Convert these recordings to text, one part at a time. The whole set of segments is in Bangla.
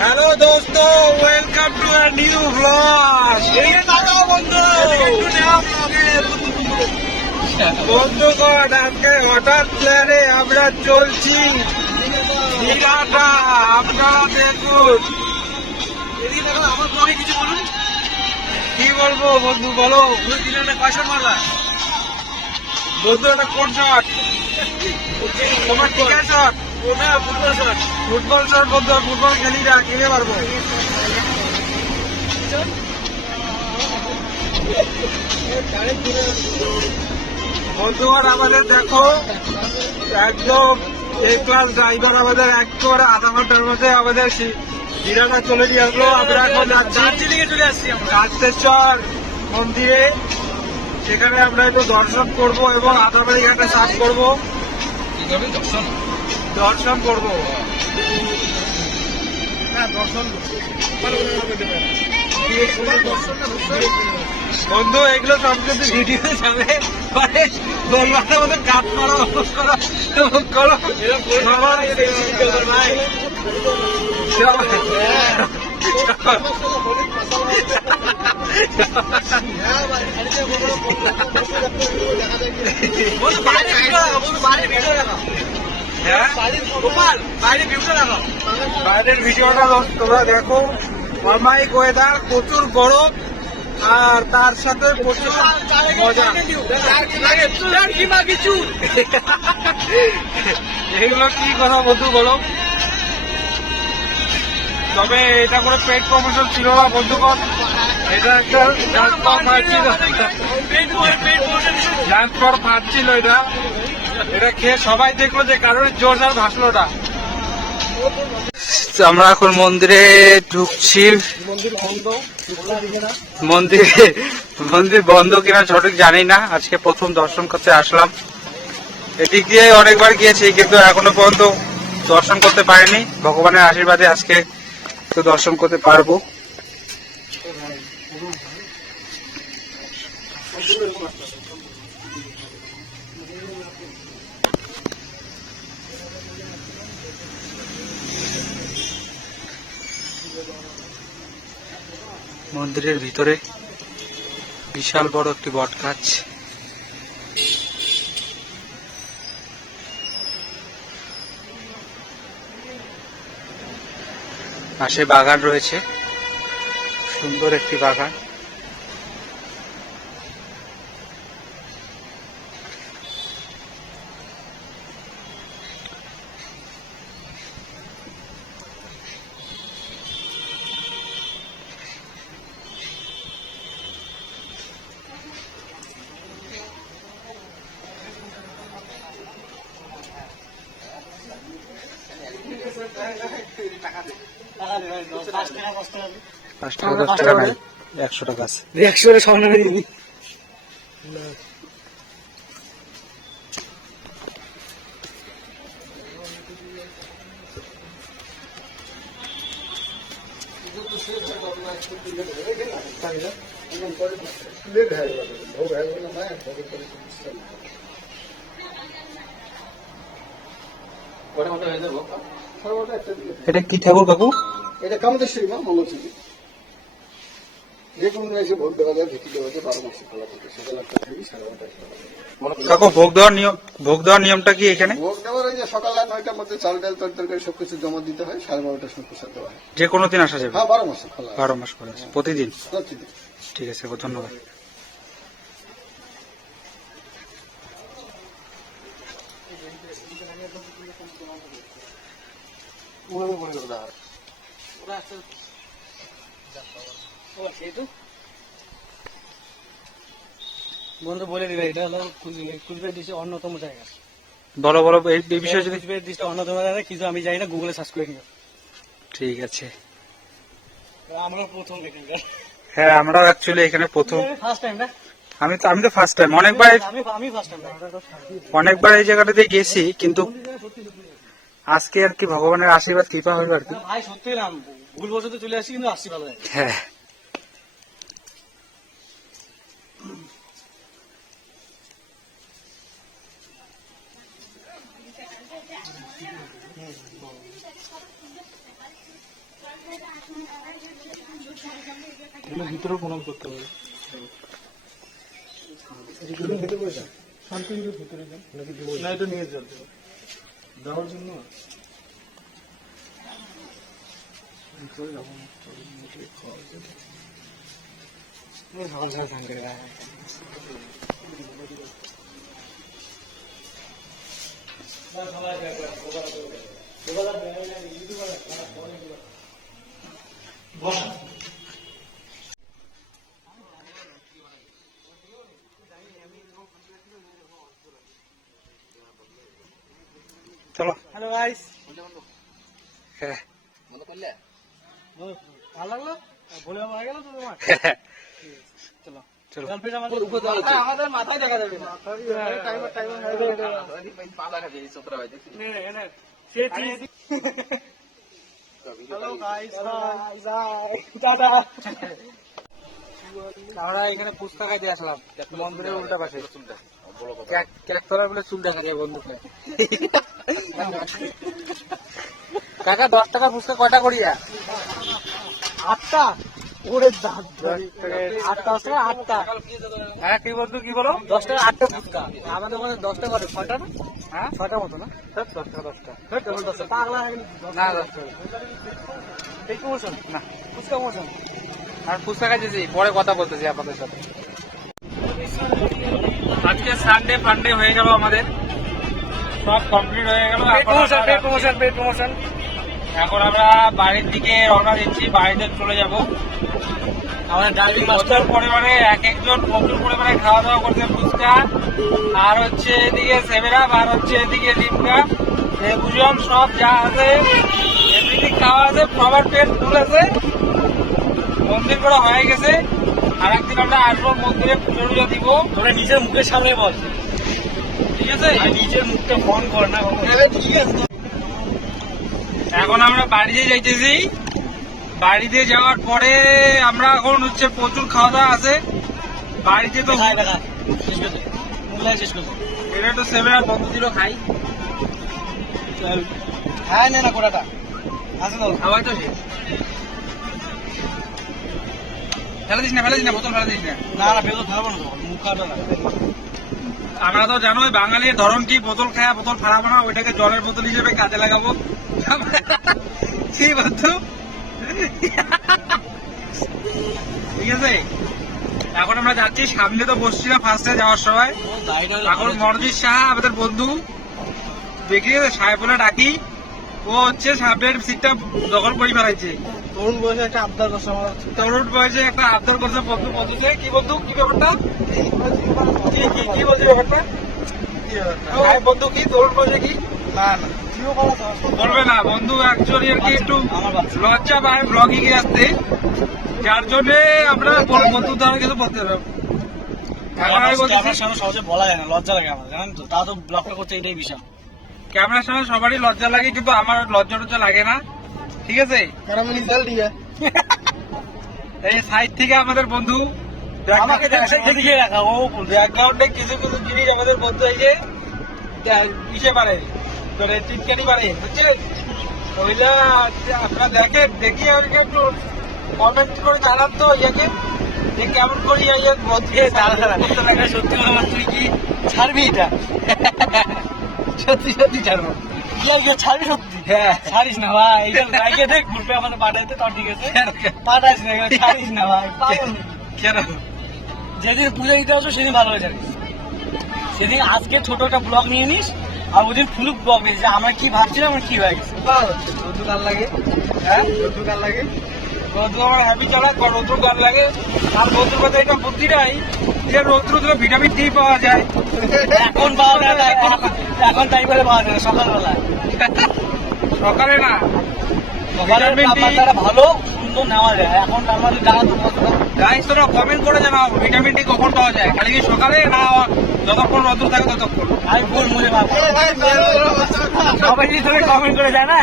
हेलो दोस्तों, welcome to a new vlog. বন্ধুগণ, আজকে হঠাৎ প্ল্যানে আমরা চলছি দীঘাটা। আপনারা দেখুন। কি বলবো বন্ধু, বলো। বন্ধু, এটা কোন শট? তোমার টিকার শট? ফুটবল শট বন্ধু। ফুটবল খেলি না, খেলে পারবো। বন্ধুগণ, আমাদের দেখো একদম এ ক্লাস ড্রাইভার আমাদের একেবারে আধা ঘন্টার মধ্যে আমাদের দীঘাটা চলে নিয়ে আসলো। আমরা এখন যাচ্ছি চলে আসছি কান্তেশ্বর মন্দিরে। সেখানে আমরা একটু দর্শন করবো এবং আদাবাড়ি ঘাটে চাষ করবো, দর্শন করবো। বন্ধু, এগুলো সব কিন্তু ভিডিও যাবে, বলবার মধ্যে কাজ করো করো। বাইরের ভিডিওটা তোমরা দেখো। অমায়িক ওয়েদার, প্রচুর গরম, আর তার সাথে প্রচুর মজা। এগুলো কি কথা বন্ধু বলো? তবে এটা করে পেট প্রমোশন ছিল না বন্ধুগণ, এটা একটা ডান্স ফর ফান ছিল। এটা খেয়ে সবাই দেখলো যে কারণে জোর আর ভাসলো না। আমরা এখন মন্দিরে ঢুকছি। মন্দির বন্ধ কিনা সঠিক জানি না, আজকে প্রথম দর্শন করতে আসলাম। এদিক দিয়ে অনেকবার গিয়েছি কিন্তু এখনো পর্যন্ত দর্শন করতে পারিনি। ভগবানের আশীর্বাদে আজকে তো দর্শন করতে পারবো। মন্দিরের ভিতরে বিশাল বড় একটি বট গাছ। পাশে বাগান রয়েছে, সুন্দর একটি বাগান। পাঁচ টাকা 10 টাকা নাই, 100 টাকা আছে। 100 স্বর্ণ দিবি। এটা কি ঠাকুর কাকু? এটা কামদেশ্বরী মা মঙ্গলচন্ডী। যে কোনো এসে ভোট দেওয়া যায়, ভিত্তি দেওয়া যায়, 12 মাসে খোলা থাকে। সকাল 8টা থেকে 9:30। কাকু, ভোগ দেওয়ার নিয়মটা কি এখানে? ভোগ দেওয়ার ওই যে সকাল 9টার মধ্যে চাল ডাল তরকারি সবকিছু জমা দিতে হয়, 12:30টার সময় প্রসাদ দেওয়া হয়। যে কোনো দিন আসা যাবে? হ্যাঁ, 12 মাসে খোলা। 12 মাস খোলা আছে প্রতিদিন? প্রতিদিন। ঠিক আছে, ধন্যবাদ। বন্ধু বলে দিবে, এটা হলো কুচবিহার ডিস্ট্রিক্টের অন্যতম জায়গা। বলো বলো এই বিষয়ে যদি। কুচবিহার ডিস্ট্রিক্টের অন্যতম জায়গা, কিছু আমি জানি না, গুগলে সার্চ করে নিও। ঠিক আছে। আমরা প্রথম এখানকার। হ্যাঁ, আমরাও অ্যাকচুয়ালি এখানে প্রথম। ফার্স্ট টাইম না? আমি তো ফার্স্ট টাইম। আমি ফার্স্ট টাইম। অনেকবার এই জায়গাটাতে গেছি, কিন্তু আজকে আর কি ভগবানের আশীর্বাদ কৃপা হইল আর কি। ভাই সত্যি না, ভুল বছর চলে আসি, কিন্তু আসছি ভালো। হ্যাঁ, ভিতরে প্রণাম করতে হবে। শান্তির ভিতরে যান না, এটা নিয়ে যেতে হবে দেওয়ার জন্য। চলো, হ্যালো গাইস। হ্যাঁ, ভালো লাগলো, বলে মারা গেল তো তোমার। চলো চলো, আমাদের মাথায় দেখা যাবে না। আমরা এখানে ফুচকা খাইতে আসলাম মন্দিরের উল্টা পাশে। ক্যাকতলার বলে চুল দেখা যায় বন্ধুকে। কাকা 10 টাকা ফুচকা কয়টা করিয়া? 8টা। ওরে দাঁত, 8টা 8টা। হ্যাঁ, কি বলতো, কি বলো? 10 টাকা 8টা ফুচকা। আমাদের ওখানে 10 টাকা করে 6টা না? হ্যাঁ, 6টা মতো না? 10 টাকা 10টা। পাগলা হয়ে গেলি? না, 10 টাকা। এই প্রমোশন না, ফুচকা প্রমোশন। আর ফুচকা খাইতেছি, পরে কথা বলতেছি আপনাদের সাথে। আজকে সানডে ফান্ডে হয়ে গেল, আমাদের সব কমপ্লিট হয়ে গেল। এখন আমরা বাড়ির দিকে রওনা দিচ্ছি, বাড়িতে চলে যাব। আমাদের ড্রাইভিং মাস্টার পরিবারে এক একজন প্রচুর পরিমাণে খাওয়া দাওয়া করছে ফুচকা, আর হচ্ছে এদিকে সেভেরাপ, আর হচ্ছে এদিকে লিমকা, বুঝলাম সব যা আছে এভরিথিং খাওয়া আছে, সবার পেট ফুল আছে, মন্দির করা হয়ে গেছে। আর একদিন আমরা আসবো মন্দিরে, পুজো টুজো দিব। তোরা নিজের মুখের সামনে বল, ঠিক আছে? নিজের মুখটা ফোন কর না, ঠিক আছে? এখন আমরা বাড়িতে যাইতেছি। বাড়িতে যাওয়ার পরে আমরা এখন হচ্ছে প্রচুর খাওয়া দাওয়া আছে বাড়িতে। তো এটা তো 7 আর বন্ধু দিল, খাই। হ্যাঁ, নে না কোটাটা আছে তো, খাওয়াই তো শেষ। ফেলে দিস না, বোতল ফেলে দিস না। না, বেতন ফেলাবো না, মুখ কাটা না। আমরা তো জানোই বাঙালির ধরন কি, বোতল খায়া বোতল ফাড়াবো না, ওইটাকে জলের বোতল হিসেবে কাজে লাগাবো। ঠিক বন্ধু, ঠিক আছে? এখন আমরা যাচ্ছি, সামনে তো বসছিলাম ফার্স্টে যাওয়ার সময়। এখন মনোজিৎ সাহা আমাদের বন্ধু, দেখি সাহেবুল্লাহ ডাকি, ও হচ্ছে সামনের সিটটা দখল করে ফেলাইছে। তরুণ বয়সে একটা আবদার করছে, বন্ধু বন্ধুকে। কি বন্ধু, কি ব্যাপারটা, কি বলছে ব্যাপারটা? বন্ধু কি তরুণ বয়সে কি? না বলবে না বন্ধু, অ্যাকচুয়ালি আর কি একটু লজ্জা পায় ব্লগিং এ আসতে, যার জন্য আমরা বন্ধু দ্বারা কিছু বলতে পারবো। সহজে বলা যায় না, লজ্জা লাগে আমার, জানেন তো? তা তো ব্লগটা করতে এটাই বিষয়। ক্যামেরার সামনে সবারই লজ্জা লাগে, কিন্তু আমার লজ্জা টজ্জা লাগে না, ঠিক আছে? এই সাইড থেকে আমাদের বন্ধু আমাকে দিকে রাখা, ও ব্যাকগ্রাউন্ডে কিছু কিছু জিনিস আমাদের বন্ধু এই যে ইসে পারে, তোর টিটকানি পারে, বুঝছিলেন? ওইটা আপনারা দেখেন, দেখি আমাকে একটু কমেন্ট করে জানান তো ইয়েকে, যে কেমন করি সত্যি আমার, তুই কি ছাড়বি এটা? সত্যি সত্যি ছাড়বো, ছাড়বি সত্যি? হ্যাঁ, ছাড়িস না ভাই, এটা লাইকে দেখ, গ্রুপে আমাদের পাঠাইতে, তোর ঠিক আছে? পাঠাইস না, ছাড়িস না ভাই। কেন? যেদিন পুজো দিতে আসো সেদিন ভালো হয়ে যাবে, সেদিন আজকে ছোট একটা ব্লগ নিয়ে নিস, আর ওদিন ফুল ব্লগ নিস, আমরা কি ভাবছিলাম, আমার কি হয়ে গেছে। রোদ্দুর গান লাগে, হ্যাঁ রোদ্দুর গান লাগে, রোদ্দুর আমার হ্যাপি চালাক, রোদ্দুর গান লাগে। আর রোদ্দুর কথা এটা বুদ্ধি নাই যে রোদ্দুর থেকে ভিটামিন ডি পাওয়া যায়, এখন পাওয়া যায় না, এখন তাই করে পাওয়া যায় না, সকালবেলা। সকালে না, সকালের তাপমাত্রাটা ভালো সুন্দর নেওয়া যায়। এখন আমাদের জানা তো গাইস, তোরা কমেন্ট করে জানাও ভিটামিন ডি কখন পাওয়া যায়, খালি কি সকালে না যতক্ষণ রোদ্দুর থাকে ততক্ষণ? আমি ভুল মুলে ভাবো, সবাই যদি কমেন্ট করে যায় না।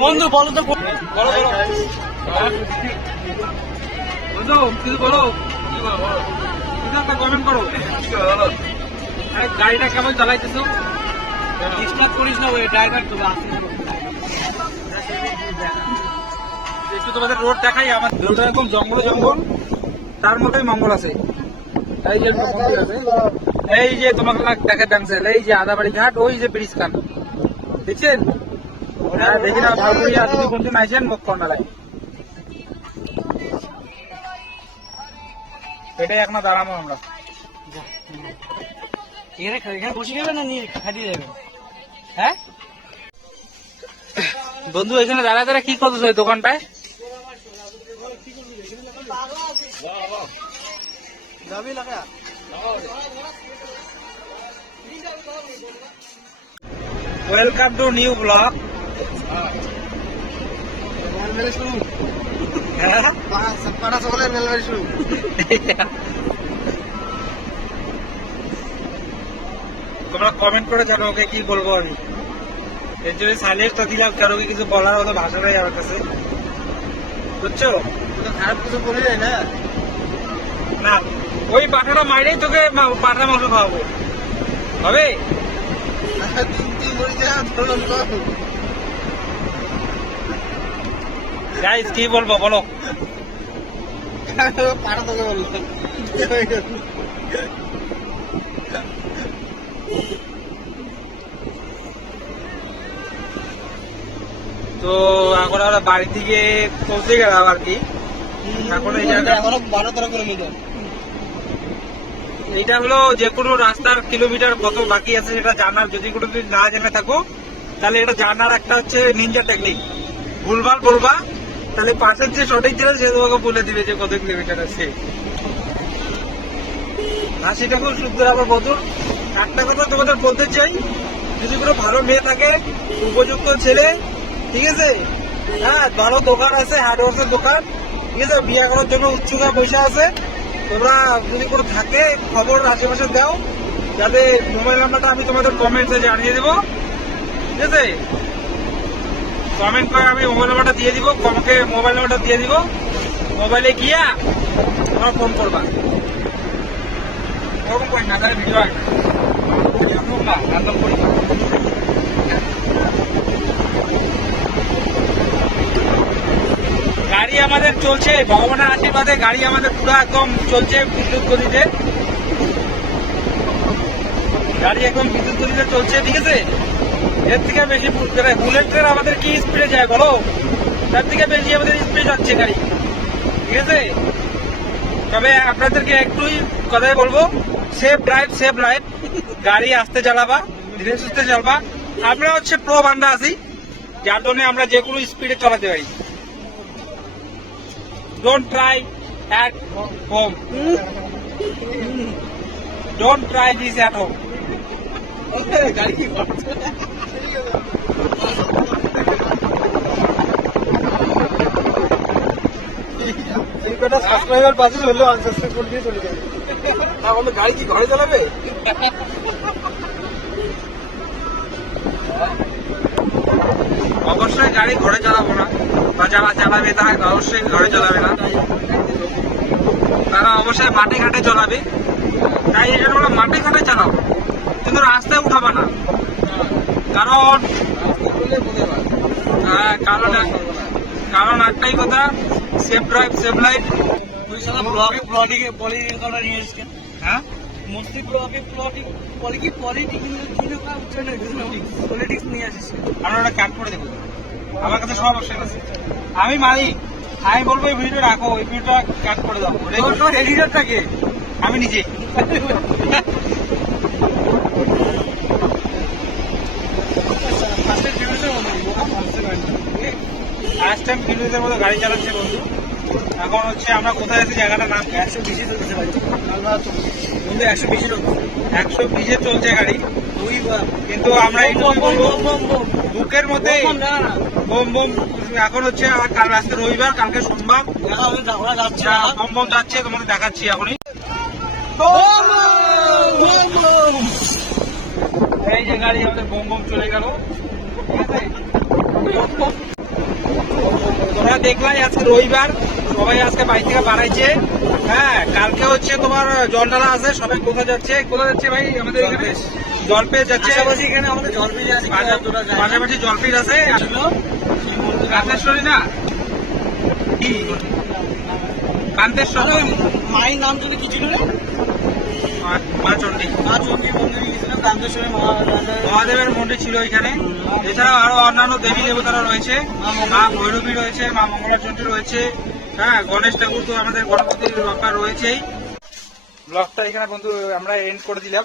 বন্ধু বলো তো, বলো কিছু বলো, কিছু একটা কমেন্ট করো। গাড়িটা কেমন চালাইতেছো? ডিস্টার্ব করিস না, ওই ড্রাইভার তো একটু তোমাদের রোড দেখাই। আমার রোডটা এরকম জঙ্গল জঙ্গল, তার মধ্যেই মঙ্গল আছে। এই যে মন্দির আছে, এই যে তোমাকে দেখা ডান্সেল, এই যে আদাবাড়ি ঘাট, ওই যে ব্রিজ খান দেখছেন। হ্যাঁ দেখি না, যদি কোনদিন আইসেন মুখ কর্নালায় এটাই এখনো দাঁড়াবো আমরা। এখানে বসে যাবে না নিয়ে খাটিয়ে যাবে? হ্যাঁ বন্ধু, এখানে দাঁড়া দাঁড়া কি করতেছো ওই দোকানটায়? Welcome to new blog. তোমরা কমেন্ট করে জানো ওকে কি বলবো আমি। এর জন্য সাইলেন্সটা দিলাম, কারোকে কিছু বলার মতো ভাষা নেই আমার কাছে, বুঝছো? খারাপ কিছু বলে যায় না। না, ওই পাঠাটা মাইরেই তোকে পাঠা মাংস খাওয়াবো, হবে? গাইস কি বলবো বলো? পাঠা তোকে বললো। তো এখন আমরা বাড়ি থেকে পৌঁছে গেলাম আর কি। এখন এই জায়গা এখনো 12-13 কিলোমিটার। এটা হলো যে কোনো রাস্তার কিলোমিটার কত বাকি আছে সেটা জানার, যদি কোনো না জেনে থাকো তাহলে এটা জানার একটা হচ্ছে নিনজা টেকনিক। ভুলভাল বলবা, তাহলে পাশের যে সঠিক ছিল সে তোমাকে বলে দিবে যে কত কিলোমিটার আছে। হাসিটা খুব সুন্দর আমার বন্ধুর। একটা কথা তোমাদের বলতে চাই, যদি কোনো ভালো মেয়ে থাকে, উপযুক্ত ছেলে, ঠিক আছে, হ্যাঁ ভালো দোকান আছে, হার্ডওয়ার্সের দোকান, ঠিক আছে, বিয়ে করার জন্য উচ্চতা পয়সা আছে, তোমরা যদি কোনো থাকে খবর আশেপাশে দাও, যাতে মোবাইল নাম্বারটা আমি তোমাদের কমেন্টসে জানিয়ে দেবো, ঠিক আছে? কমেন্ট করে আমি মোবাইল নাম্বারটা দিয়ে দিব, তোমাকে মোবাইল নাম্বারটা দিয়ে দিব, মোবাইলে গিয়া তোমরা ফোন করবা। ওরকম করি না, তাহলে ভিডিও আসবে না, রান্ডম করি। গাড়ি আমাদের চলছে, ভগবানের আশীর্বাদে গাড়ি আমাদের পুরো একদম চলছে বিদ্যুৎ গতিতে। গাড়ি একদম বিদ্যুৎ গতিতে চলছে, ঠিক আছে? এর থেকে বেশি বুলেট ট্রেন আমাদের কি স্পিডে যায় বলো? তার থেকে বেশি আমাদের স্পিডে যাচ্ছে গাড়ি, ঠিক আছে? তবে আপনাদেরকে একটুই কথাই বলবো, সেফ ড্রাইভ, সেফ লাইফ। গাড়ি আস্তে চালাবা, ধীরে সুস্থে চালাবা। আমরা হচ্ছে প্রো বান্ডা আছি, যার জন্য আমরা যে কোনো স্পিডে চালাতে পারি। Don't try at home. Don't try this at home. গাড়ি কি করছে? সাবস্ক্রাইবার পাশে হলে আনসাবস্ক্রাইব দিয়ে চলে যাবে। না বলে গাড়ি কি ঘরে চালাবে? অবশ্যই গাড়ি ঘরে চালাবো না, বা যারা চালাবে তারা অবশ্যই ঘরে চালাবে না, তারা অবশ্যই মাঠে ঘাটে চালাবে। তাই এই জন্য আমরা মাঠে ঘাটে চালাবো, কিন্তু রাস্তায় উঠাবা না। কারণ কারণ একটাই কথা, সেফ ড্রাইভ, সেফ লাইফ। তুই সারা ব্লগে পলিটিক্যাল কথা নিয়ে এসছে। হ্যাঁ, মোস্টলি ব্লগে পলিটিক্স নিয়ে আসিস। আমরা ওটা কাট করে দেবো, আমার কাছে সব অপশন আছে। আমি মালিক, আমি বলবো এই ভিডিও রাখো, এই ভিডিওটা কাট করে দাও। এডিটরটাকে আমি নিজে। ফার্স্ট টাইম কিলোমিটার মতো গাড়ি চালাচ্ছে বন্ধু। এখন হচ্ছে আমরা কোথায় আছি, জায়গাটার নাম 120 চলছে ভাই। বন্ধু 120 চলছে গাড়ি, কিন্তু আমরা একটু বলবো বুকের মধ্যে বোম বোম। এখন হচ্ছে কাল রাস্তা রবিবার, কালকে সোমবার, বোম বোম যাচ্ছে, তোমাদের দেখাচ্ছি এখনই। এই যে গাড়ি আমাদের বোম বোম চলে গেল, ঠিক আছে? তোমরা দেখলাই আজকে রবিবার, সবাই আজকে বাড়ি থেকে বাড়াইছে। হ্যাঁ, কালকে হচ্ছে তোমার জল ঢালা আছে। সবাই কোথায় যাচ্ছে ভাই? আমাদের এখানে জলপেশ যাচ্ছে, এখানে আমাদের জলপেশ আছে, পাশাপাশি জলপেশ আছে। কান্তেশ্বরী না কি কান্তেশ্বর মায়ের নাম যদি কি ছিল রে? মা চণ্ডী মা চণ্ডী মন্দিরে গেছিলাম, কান্তেশ্বরী মহাদেবের মন্দির ছিল এখানে। এছাড়াও আরো অন্যান্য দেবী দেবতারা রয়েছে, মা ভৈরবী রয়েছে, মা মঙ্গলা চণ্ডী রয়েছে, হ্যাঁ গণেশ ঠাকুর তো আমাদের গণপতির বাপ্পা রয়েছেই। ব্লগটা এখানে বন্ধু আমরা এন্ড করে দিলাম।